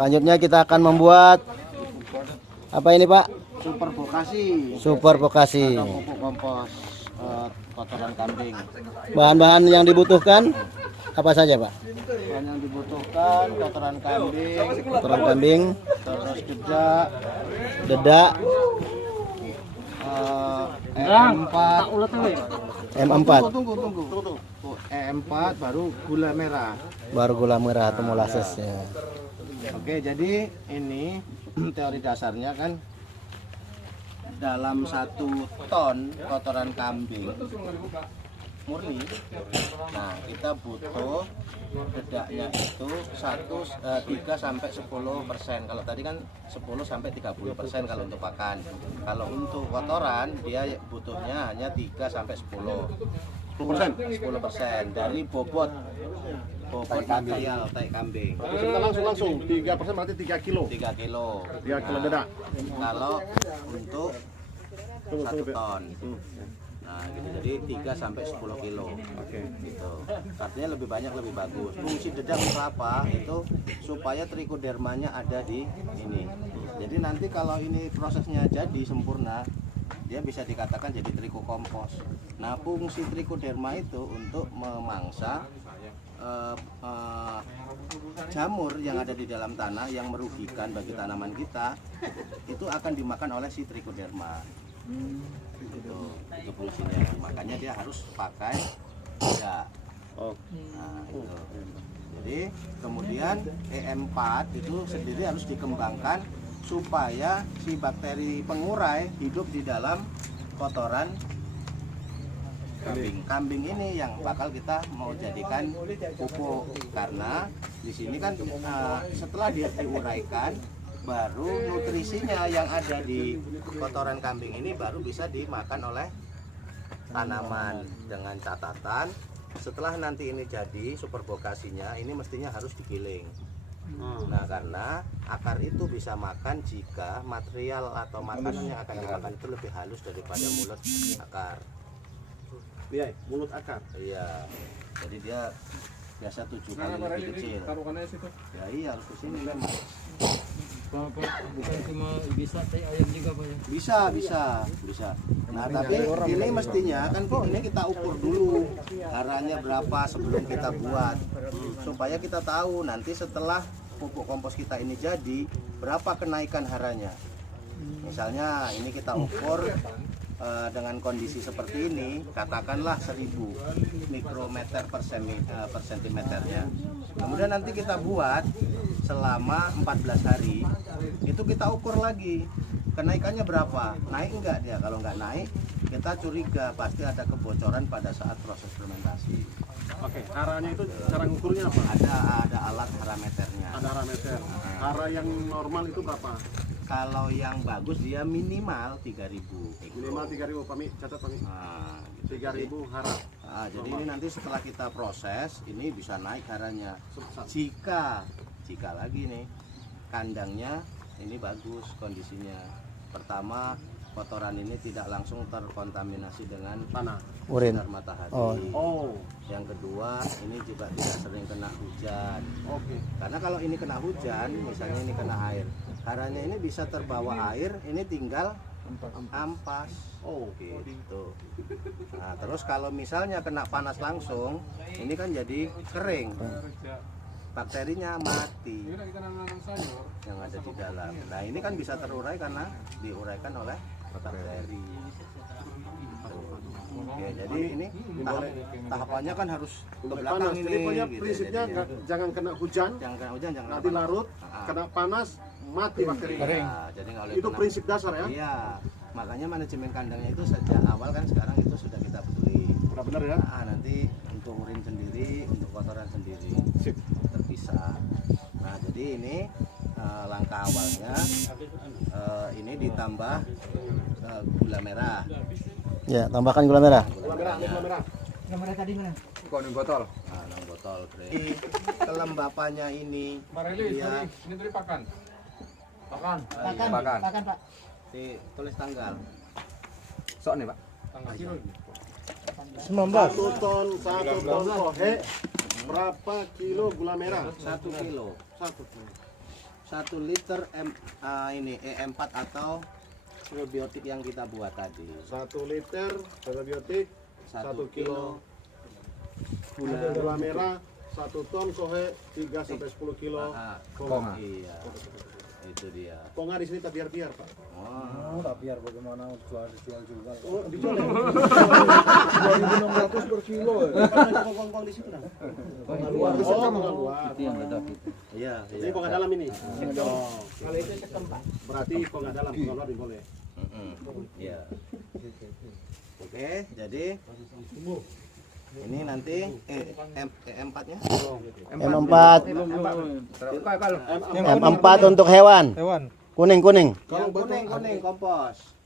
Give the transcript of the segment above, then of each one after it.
Selanjutnya kita akan membuat apa ini Pak? Super Bokasi. Super Bokasi. Atau pupuk kompos kotoran kambing. Bahan-bahan yang dibutuhkan apa saja Pak? Bahan yang dibutuhkan kotoran kambing, terus dedak, E4, M4, tunggu. E4 baru gula merah. baru gula merah atau molasses ya. Oke, jadi ini teori dasarnya kan dalam 1 ton kotoran kambing murni. Nah, kita butuh dedaknya itu 3 sampai 10%. Kalau tadi kan 10 sampai 30% kalau untuk pakan. Kalau untuk kotoran dia butuhnya hanya 3 sampai 10% dari bobot material tai kambing. Kita langsung 3% berarti 3 kilo. 3 kilo. 3 kilo dedak. Kalau untuk 1 ton. Nah, gitu. Jadi 3 sampai 10 kilo. Oke. Gitu. Artinya lebih banyak lebih bagus. Fungsi dedak untuk apa? Itu supaya trichodermanya ada di ini. Jadi nanti kalau ini prosesnya jadi sempurna, dia bisa dikatakan jadi trikokompos. Nah, fungsi trichoderma itu untuk memangsa jamur yang ada di dalam tanah yang merugikan bagi tanaman kita, itu akan dimakan oleh si trichoderma. Itu fungsinya. Makanya dia harus pakai dedak. Nah, itu. Jadi kemudian E4 itu sendiri harus dikembangkan supaya si bakteri pengurai hidup di dalam kotoran kambing ini yang bakal kita mau jadikan pupuk. Karena di sini kan setelah dia diuraikan, baru nutrisinya yang ada di kotoran kambing ini baru bisa dimakan oleh tanaman. Dengan catatan setelah nanti ini jadi super bokasinya, ini mestinya harus digiling. Nah, karena akar itu bisa makan jika material atau makanan yang akan dimakan itu lebih halus daripada mulut akar. Iya, mulut akar. Iya. Jadi dia biasa 7 kali lebih kecil. Ya iya, harus ke sini kan. Bukan cuma bisa tai ayam juga Pak ya? Bisa. Nah, tapi ini mestinya kan ini kita ukur dulu haranya berapa sebelum kita buat. Supaya kita tahu nanti setelah pupuk kompos kita ini jadi berapa kenaikan haranya. Misalnya ini kita ukur dengan kondisi seperti ini, katakanlah 1000 mikrometer per sentimeternya. Kemudian nanti kita buat selama 14 hari, itu kita ukur lagi kenaikannya berapa, naik enggak dia. Kalau enggak naik, kita curiga pasti ada kebocoran pada saat proses fermentasi. Oke, haranya itu cara ngukurnya apa? Ada alat harameternya. Ada harameter. Hara yang normal itu berapa? Kalau yang bagus dia minimal 3000. Minimal 3000, Pami, catat Pami. Nah, gitu. 3000 hara. Nah, jadi ini nanti setelah kita proses, ini bisa naik haranya. Jika lagi nih kandangnya ini bagus kondisinya. Pertama, kotoran ini tidak langsung terkontaminasi dengan Tanah. Urin. sinar matahari. Oh. Yang kedua, ini juga tidak sering kena hujan. Oke. Karena kalau ini kena hujan, misalnya ini kena air, haranya ini bisa terbawa air, ini tinggal ampas. Oh, gitu. Nah, terus kalau misalnya kena panas langsung, ini kan jadi kering. Bakterinya mati yang ada di dalam. Nah, ini kan bisa terurai karena diuraikan oleh bakteri. Oke, jadi ini tahapannya kan harus ke belakang panas. ini. Jadi pokoknya Gitu. prinsipnya jangan kena hujan, Jangan kena hujan, jangan nanti kena panas. larut, kena panas, mati bakteri. Iya, jadi nggak boleh Itu kena- prinsip dasar ya. Iya, makanya manajemen kandangnya itu sejak awal kan sekarang itu sudah kita peduli. Benar ya. Nah, nanti untuk urin sendiri, untuk kotoran sendiri Sip. terpisah. Nah, jadi ini langkah awalnya ini ditambah gula merah. Ya, tambahkan gula merah. Gula merah, gula merah. Gambar tadi mana? Koning botol. Nah, 6 botol. Di kelembapannya ini dia Ini tadi pakan. Pakan. Pakan Pak. tulis tanggal. Sok nih, Pak. Tanggal kilo. 19. 1 ton pohe berapa kilo gula merah? 1 kilo. 1. 1 liter ini EM4 atau probiotik yang kita buat tadi. 1 liter probiotik, 1 1 kilo gula merah, 1 ton sohe 3 sampai 10 kilo konga. Iya. Itu dia. Konga di sini tak biar-biar, Pak. Oh, tak biar bagaimana jual juga. Oh, dijual ya? 2.600 per kilo. Kongkong di situ kan? Konga luar. Oh, konga luar. Itu yang ledak itu. iya. Ini konga dalam ini. Oh, kalau itu cekem, Pak. Berarti konga dalam, konga luar boleh. Iya. Oke, jadi ini nanti EM4-nya. M4. Kalau M4 untuk hewan. Kuning. Yang kuning kompos.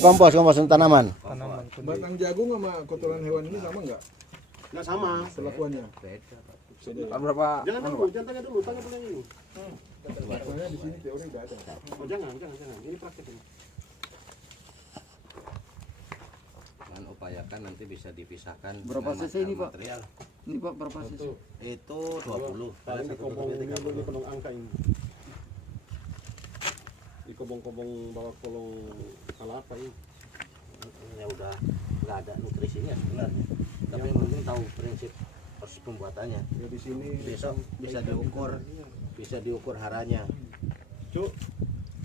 Kompos untuk tanaman. batang jagung sama kotoran hewan ini sama nggak Nggak sama. perlakuannya? Beda. Berapa? Jangan dulu, jangan tanya dulu, tanya dulu yang ini. Perlakuannya di sini teori nggak ada. Oh, jangan. Ini praktek ini. Jangan upayakan nanti bisa dipisahkan. Berapa dengan cc ini, Pak? material. Ini Pak berapa cc? Itu 20. Kalau ini kobong ini di kolong angka ini. Di kobong-kobong bawah kolong apa ini? Ya udah nggak ada nutrisinya sebenarnya. Tapi yang penting tahu prinsip proses pembuatannya. Ya di sini Besok bisa diukur haranya. Cuk,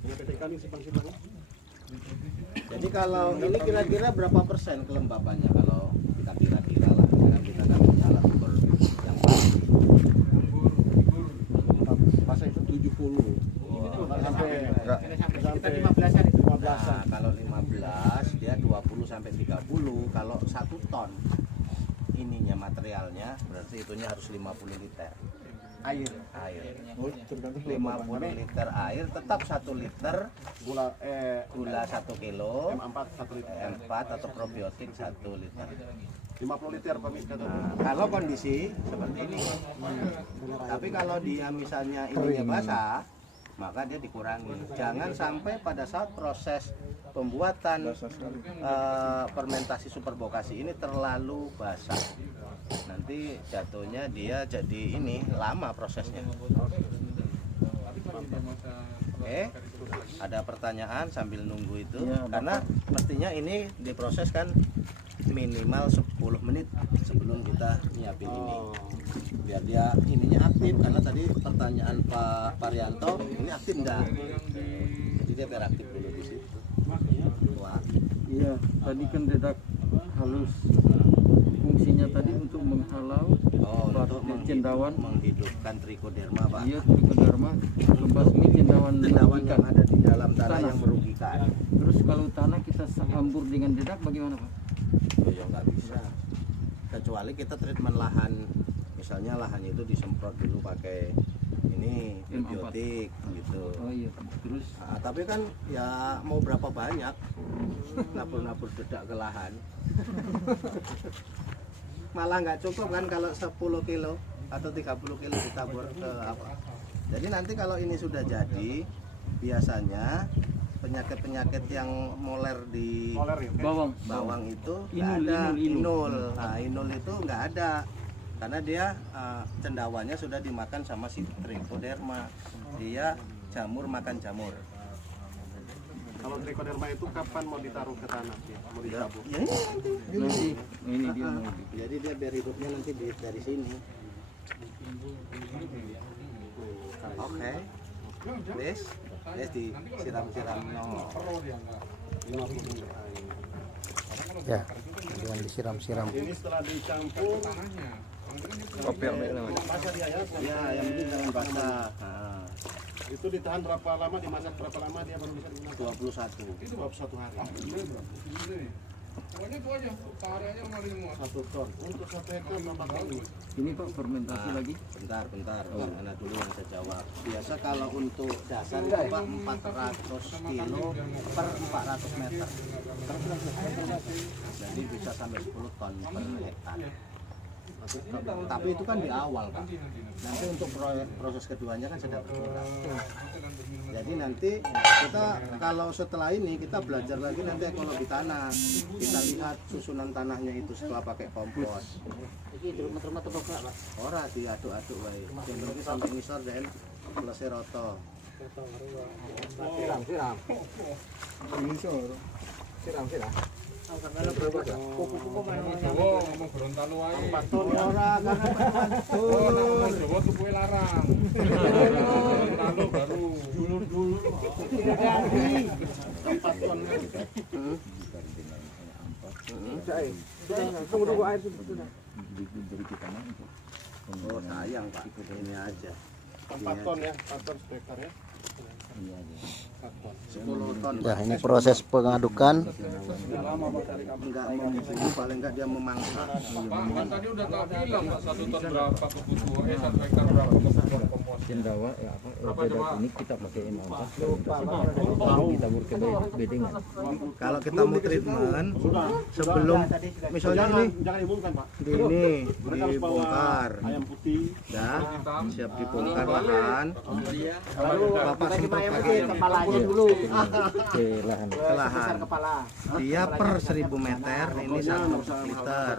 ini PT kami simpang-simpang. Jadi kalau ini kira-kira berapa persen kelembabannya kalau kita kira-kira lah, jangan kita kan salah ukur yang pasti. Masa itu 70. Kita 15-an itu. Nah, kalau 15 dia 20 sampai 30. Kalau 1 ton ininya materialnya berarti itunya harus 50 liter. Air. 50 liter air tetap 1 liter Gula gula 1 kilo M4 1 liter. M4 atau probiotik 1 liter. 50 liter Pak Mika. Nah, kalau kondisi seperti ini. Tapi kalau dia misalnya ininya basah, maka dia dikurangi. Jangan sampai pada saat proses pembuatan fermentasi superbokasi ini terlalu basah. Nanti jatuhnya dia jadi ini lama prosesnya. Oke, ada pertanyaan sambil nunggu itu? Karena mestinya ini diproses kan minimal 10 menit sebelum kita nyiapin ini. Biar dia ininya aktif, karena tadi pertanyaan Pak Parianto, ini aktif enggak? Jadi dia biar aktif dulu di situ. Wah, Iya, tadi kan dedak halus. Fungsinya tadi untuk menghalau untuk cendawan. menghidupkan trichoderma, Pak. Iya, trichoderma membasmi cendawan Cendawan yang merugikan. ada di dalam tanah Tanah. yang merugikan. Terus kalau tanah kita hambur dengan dedak bagaimana, Pak? Ya nggak bisa. Kecuali kita treatment lahan, misalnya lahannya itu disemprot dulu pakai ini probiotik gitu. Oh iya, terus Nah, tapi kan ya mau berapa banyak nabur-nabur dedak ke lahan. Malah nggak cukup kan kalau 10 kilo atau 30 kilo ditabur ke apa. Jadi nanti kalau ini sudah jadi, biasanya penyakit-penyakit yang moler di bawang itu nggak ada. Inul. Nah, inul itu nggak ada karena dia cendawannya sudah dimakan sama si trichoderma. Dia jamur makan jamur. Kalau trichoderma itu kapan mau ditaruh ke tanah ya? Mau ditabur? Ya ini nanti. nanti ini dia mau Jadi dia biar hidupnya nanti dari sini. Oke. Wes disiram-siram. No. Ya, dengan disiram-siram. Ini setelah dicampur Kopel namanya. basah dia ya. Ya, yang penting jangan basah. Nah, Itu ditahan berapa lama, dimasak berapa lama dia baru bisa digunakan? 21. 21 hari. Pokoknya itu aja, tariannya kemarin semua. 1 ton. Untuk 1 hektar berapa kali? ini Pak fermentasi lagi. Bentar. Karena dulu yang saya jawab. Biasa kalau untuk dasar itu Pak 400 kilo per 400 meter. Jadi bisa sampai 10 ton per hektar. Tapi itu kan di awal Pak. Nanti untuk proses keduanya kan sedang berkurang. Jadi nanti kita kalau setelah ini kita belajar lagi nanti ekologi tanah. Kita lihat susunan tanahnya itu setelah pakai kompos. Ora diaduk-aduk wae. Yang penting sampai ngisor dan selesai roto. Jawa ngomong Gorontalo wae. 4 ton ya. Ora Oh, nek ngomong Jawa tuh kue larang. Gorontalo baru. Oh sayang Pak, ini aja. 4 ton ya, 4 ton hektar ya. 10 ton. Ya, ini proses pengadukan. Enggak membunuh, paling enggak dia memangsa. Pak, kan tadi udah tak bilang Pak 1 ton berapa kebutuhan, 1 hektar berapa kebutuhan kompos. Cendawa ya apa Berapa coba? ini kita pakein apa? Kita ke bedingan. Kalau kita mau treatment sebelum misalnya ini Jangan diumumkan, Pak. ini Mereka harus bawa dibongkar, ayam putih. ya siap dibongkar lahan. Lalu Bapak sempat ayam pakai putih kepalanya dulu. Ke lahan. ke lahan. Dia per 1000 meter ini 1 liter.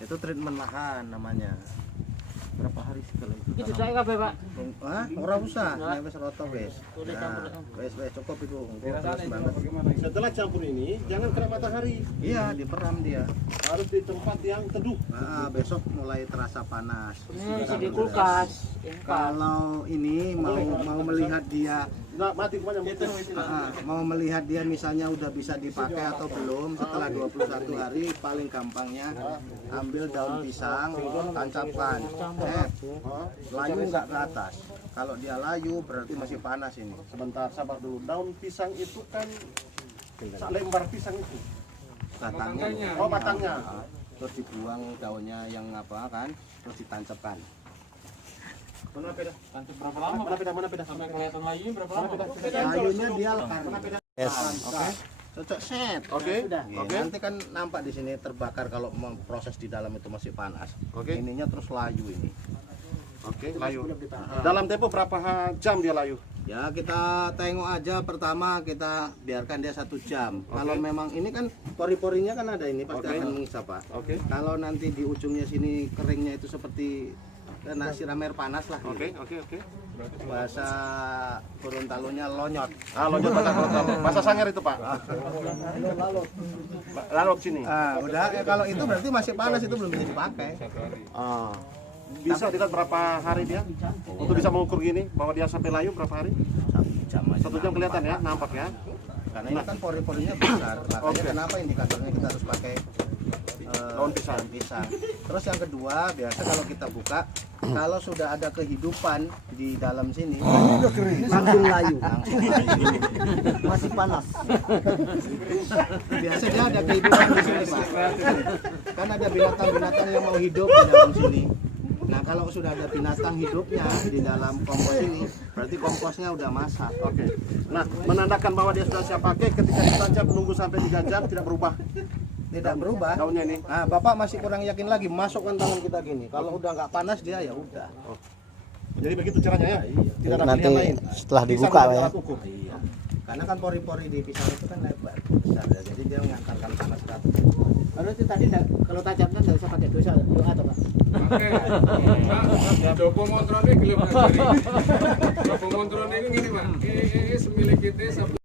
Itu treatment lahan namanya. Berapa hari sekali? Itu saya kabeh, Pak. Hah? Ora usah, nek wis rata wis. Nah, wis cukup itu. Terus banget. Setelah campur ini, jangan kena matahari. Iya, diperam dia. Harus di tempat yang teduh. Nah, besok mulai terasa panas. Bisa di kulkas. Kalau ini mau melihat dia Nah, mati semuanya mati. mau melihat dia misalnya udah bisa dipakai atau belum setelah 21 hari, paling gampangnya ambil daun pisang, tancapkan. Layu nggak ke atas. Kalau dia layu berarti masih panas ini. Sebentar, sabar dulu. Daun pisang itu kan lembar pisang itu. Batangnya. Oh, batangnya. Terus dibuang daunnya yang apa kan, terus ditancapkan. Mana peda? Berapa lama? Mana peda? Mana peda? Sampai kelihatan lagi berapa lama? Layunya dia lekar. Yes. Oke. Cocok set. Oke. Oke. Nanti kan nampak di sini terbakar kalau proses di dalam itu masih panas. Oke. Ininya terus layu ini. Oke, layu. Dalam tempo berapa jam dia layu? Ya kita tengok aja pertama kita biarkan dia 1 jam. Kalau memang ini kan pori-porinya kan ada ini pasti akan mengisap Pak. Oke. Kalau nanti di ujungnya sini keringnya itu seperti kena siram air panas lah. Oke. Bahasa Gorontalonya lonyot. Ah, lonjot bahasa Gorontalo. Bahasa Sangir itu, Pak. Lalu sini. Ah, udah kalau itu berarti masih panas itu belum bisa dipakai. Ah. Bisa dilihat berapa hari dia? Untuk bisa mengukur gini bahwa dia sampai layu berapa hari? 1 jam aja. 1 jam kelihatan ya, nampak ya. Karena ini kan pori-porinya besar. Makanya kenapa indikatornya kita harus pakai Daun pisang. Terus yang kedua, biasa kalau kita buka, kalau sudah ada kehidupan di dalam sini, langsung layu. Masih panas. Biasa dia ada kehidupan di sini, Pak. Kan ada binatang-binatang yang mau hidup di dalam sini. Nah, kalau sudah ada binatang hidupnya di dalam kompos ini, berarti komposnya udah masak. Oke. Nah, menandakan bahwa dia sudah siap pakai ketika ditancap menunggu sampai 3 jam tidak berubah Tidak berubah. daunnya ini. Nah, Bapak masih kurang yakin lagi, masukkan tangan kita gini. Kalau udah nggak panas dia ya udah. Jadi begitu caranya ya. Tidak ada Nanti pilihan lain. setelah Pisang dibuka menjadi ya. alat ukur. Iya. Karena kan pori-pori di pisang itu kan lebar, besar ya. Jadi dia mengantarkan panas ke atas. Kalau itu tadi kalau tajamnya enggak usah pakai doa atau Pak. Oke. Jopo montrone gelem ngajari. Jopo montrone ini gini Pak. Ini semilik kita